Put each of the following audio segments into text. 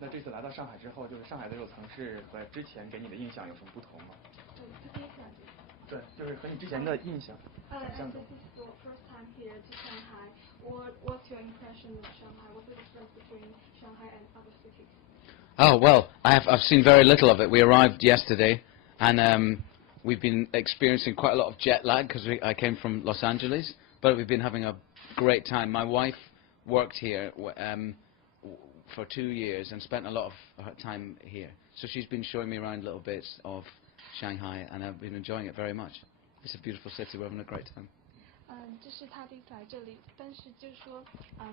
那这次来到上海之后，就是上海这座城市和之前给你的印象有什么不同吗？对，就是和你之前的印象。And this is your first time here to Shanghai. What's your impression of Shanghai? What's the difference between Shanghai and other cities? Oh well, I've seen very little of it. We arrived yesterday, and we've been experiencing quite a lot of jet lag because I came from Los Angeles. But we've been having a great time. My wife worked here for 2 years and spent a lot of her time here. So she's been showing me around little bits of Shanghai, and I've been enjoying it very much. It's a beautiful city. We're having a great time. 这是他第一次来这里，但是就是说，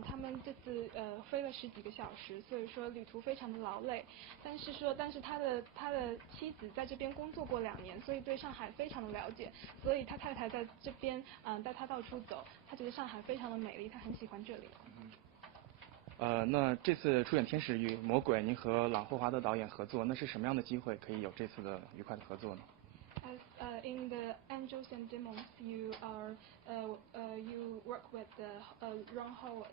他们这次飞了10几个小时，所以说旅途非常的劳累。但是他的妻子在这边工作过2年，所以对上海非常的了解，所以他太太在这边带他到处走，他觉得上海非常的美丽，他很喜欢这里。那这次出演《天使与魔鬼》，您和朗霍华德导演合作，那是什么样的机会可以有这次的愉快的合作呢？ As in the Angels and Demons, you work with Ron Howard.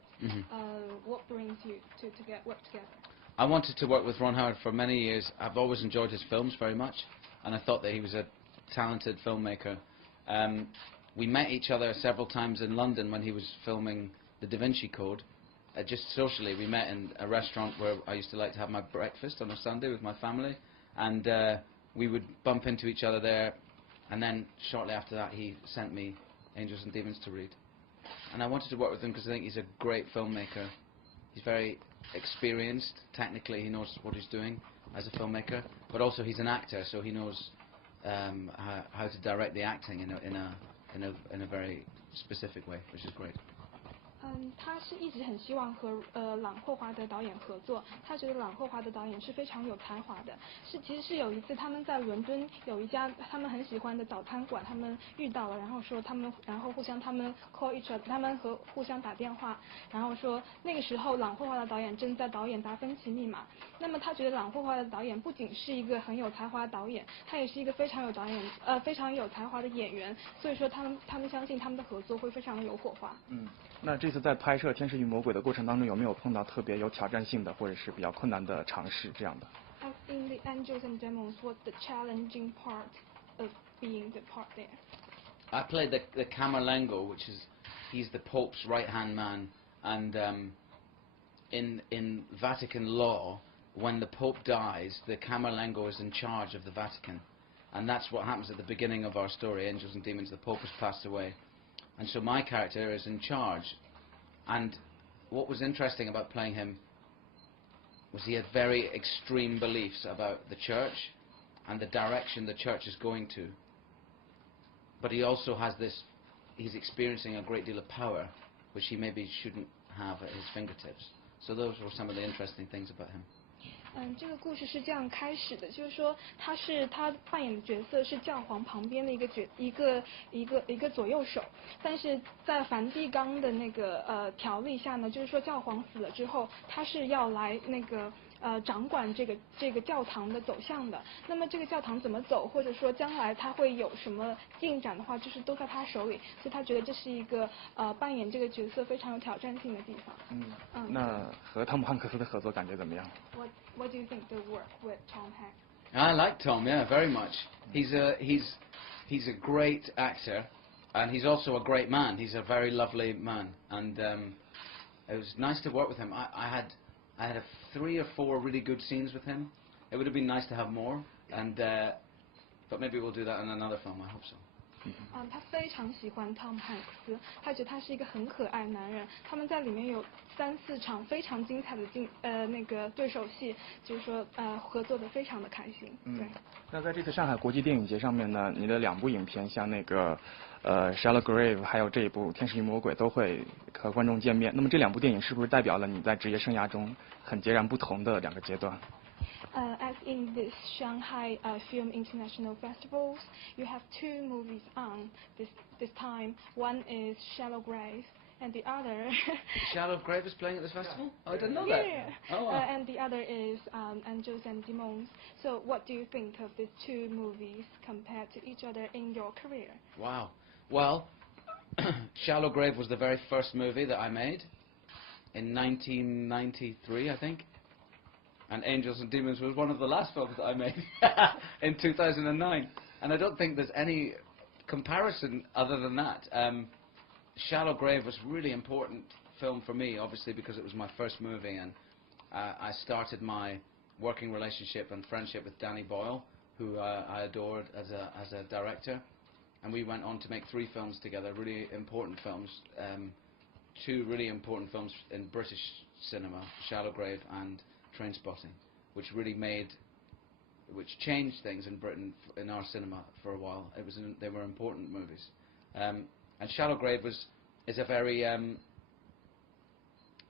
What brings you to work together? I wanted to work with Ron Howard for many years. I've always enjoyed his films very much, and I thought that he was a talented filmmaker. We met each other several times in London when he was filming The Da Vinci Code. Just socially, we met in a restaurant where I used to like to have my breakfast on a Sunday with my family, and we would bump into each other there, and then shortly after that he sent me Angels and Demons to read. And I wanted to work with him because I think he's a great filmmaker. He's very experienced, technically he knows what he's doing as a filmmaker, but also he's an actor, so he knows how to direct the acting in a very specific way, which is great. 他是一直很希望和朗霍华德导演合作，他觉得朗霍华德导演是非常有才华的。其实是有一次他们在伦敦有一家他们很喜欢的早餐馆，他们遇到了，然后说他们互相call each other， 他们互相打电话，然后说那个时候朗霍华德导演正在导演《达芬奇密码》。那么他觉得朗霍华德导演不仅是一个很有才华的导演，他也是一个非常有才华的演员，所以说他们相信他们的合作会非常的有火花。那这次在拍摄《天使与魔鬼》的过程当中，有没有碰到特别有挑战性的或者是比较困难的尝试这样的？ As in the Angels and Demons, what's the challenging part of being the part there? I played the Camerlengo, which is he's the Pope's right-hand man, and in Vatican law, when the Pope dies, the Camerlengo is in charge of the Vatican, and that's what happens at the beginning of our story, Angels and Demons. The Pope has passed away. And so my character is in charge. And what was interesting about playing him was he had very extreme beliefs about the church and the direction the church is going to. But he also has he's experiencing a great deal of power, which he maybe shouldn't have at his fingertips. So those were some of the interesting things about him. 这个故事是这样开始的，就是说他扮演的角色是教皇旁边的一个左右手，但是在梵蒂冈的那个条例下呢，就是说教皇死了之后，他是要来那个掌管这个教堂的走向的。那么这个教堂怎么走，或者说将来他会有什么进展的话，就是都在他手里，所以他觉得这是一个扮演这个角色非常有挑战性的地方。那和汤姆汉克斯的合作感觉怎么样？ What do you think the work with Tom Hanks? I like Tom, yeah, very much. He's a great actor, and he's also a great man. He's a very lovely man, and it was nice to work with him. I had 3 or 4 really good scenes with him. It would have been nice to have more, and but maybe we'll do that in another film. I hope so. 他非常喜欢汤姆汉克斯，他觉得他是一个很可爱的男人。他们在里面有3、4场非常精彩的那个对手戏，就是说合作的非常的开心。对。那在这次上海国际电影节上面呢，你的2部影片，像那个Shallow Grave 还有这一部《天使与魔鬼》都会和观众见面。那么这2部电影是不是代表了你在职业生涯中很截然不同的2个阶段？ As in this Shanghai Film International Festivals, you have 2 movies on this time. One is Shallow Grave, and the other. Shallow Grave is playing at this festival? Oh, I didn't know that. Yeah. Oh, wow. And the other is Angels and Demons. So, what do you think of these 2 movies compared to each other in your career? Wow. Well, Shallow Grave was the very first movie that I made in 1993, I think. And Angels and Demons was one of the last films that I made in 2009. And I don't think there's any comparison other than that. Shallow Grave was a really important film for me, obviously because it was my first movie, and I started my working relationship and friendship with Danny Boyle, who I adored as a director, and we went on to make 3 films together, really important films, 2 really important films in British cinema, Shallow Grave and Trainspotting, which changed things in Britain in our cinema for a while. They were important movies, and Shallow Grave is a very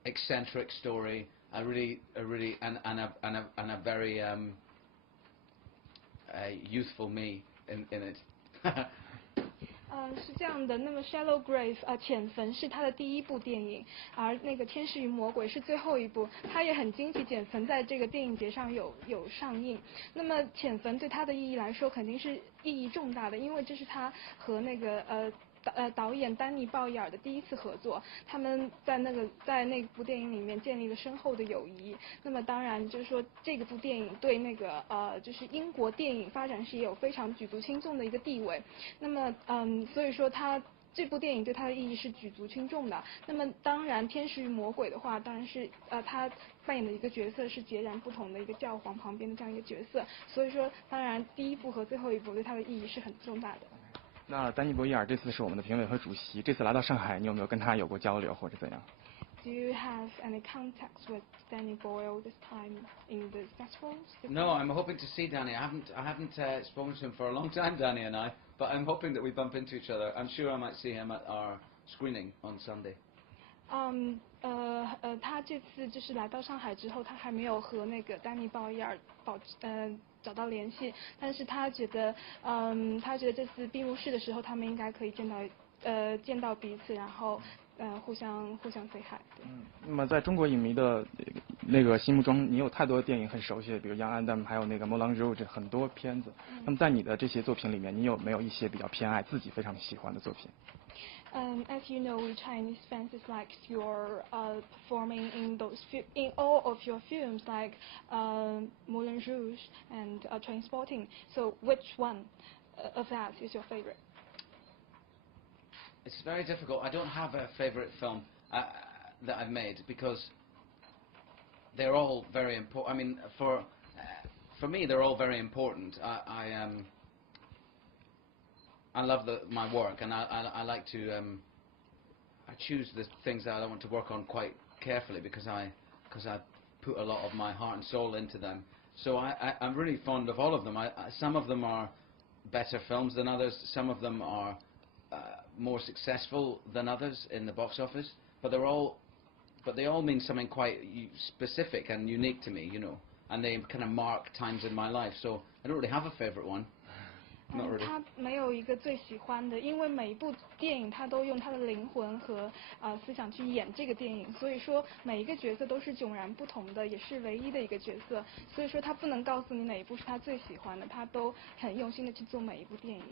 eccentric story, a very youthful me in it. 是这样的。那么《Shallow Grave》浅坟是他的第一部电影，而那个《天使与魔鬼》是最后一部。他也很惊喜浅坟在这个电影节上有上映。那么浅坟对他的意义来说肯定是意义重大的，因为这是他和那个导演丹尼鲍伊尔的第一次合作，他们在那部电影里面建立了深厚的友谊。那么当然就是说这部电影对那个就是英国电影发展史也有非常举足轻重的一个地位。那么所以说这部电影对他的意义是举足轻重的。那么当然《天使与魔鬼》的话，当然是他扮演的一个角色是截然不同的一个教皇旁边的这样一个角色。所以说当然第一部和最后一部对他的意义是很重大的。那丹尼博伊尔这次是我们的评委和主席，这次来到上海，你有没有跟他有过交流或者怎样 Do you have any contacts with Danny Boyle this time in the festivals? No, I'm hoping to see Danny. I haven't spoken to him for a long time, Danny and I, but I'm hoping that we bump into each other. I'm sure I might see him at our screening on Sunday. 他这次就是来到上海之后，他还没有和那个丹尼鲍伊尔找到联系，但是他觉得这次闭幕式的时候，他们应该可以见到彼此，然后互相 say hi。那么在中国影迷的那个心目中，你有太多的电影很熟悉，比如《Young Adam》，还有那个《Moulin Rouge》很多片子。那么在你的这些作品里面，你有没有一些比较偏爱、自己非常喜欢的作品？ As you know, we Chinese fans like your performing in all of your films like Moulin Rouge and Trainspotting. So which one of that is your favorite? It's very difficult. I don't have a favourite film that I've made because they're all very important. I mean, for me, they're all very important. I love my work, and I like to I choose the things that I want to work on quite carefully because I put a lot of my heart and soul into them. So I'm really fond of all of them. Some of them are better films than others. Some of them are more successful than others in the box office. But they all mean something quite specific and unique to me, you know. And they kind of mark times in my life. So I don't really have a favourite one. 他没有一个最喜欢的，因为每一部电影他都用他的灵魂和思想去演这个电影，所以说每一个角色都是迥然不同的，也是唯一的一个角色，所以说他不能告诉你哪一部是他最喜欢的，他都很用心的去做每一部电影。